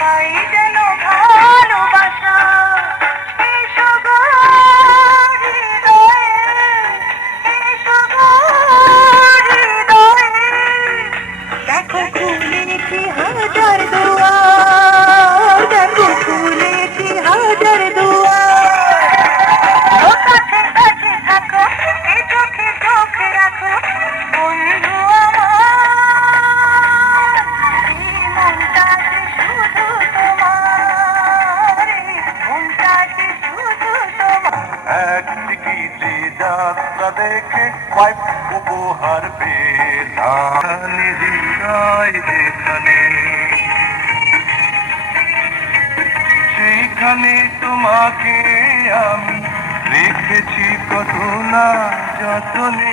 পাই যেন ভালোবাসা এসো গো হৃদয়ে, এসো গো হৃদয়ে। দেখো খুলে কি হাজার দুয়ার, দেখো খুলে কি হাজার দুয়ার। ও কাছে কাছে থাকো, এ চোখে চোখ রাখো বন্ধু আমার, এই মনটা যে শুধু তোমার, এই মনটা যে শুধু তোমার। এক টিকিটে যাত্রা দেখে পাইপ উপহার পেলাম হৃদয় যেখানে, সেইখানে তোমাকে আমি রেখেছি কত না যতনে।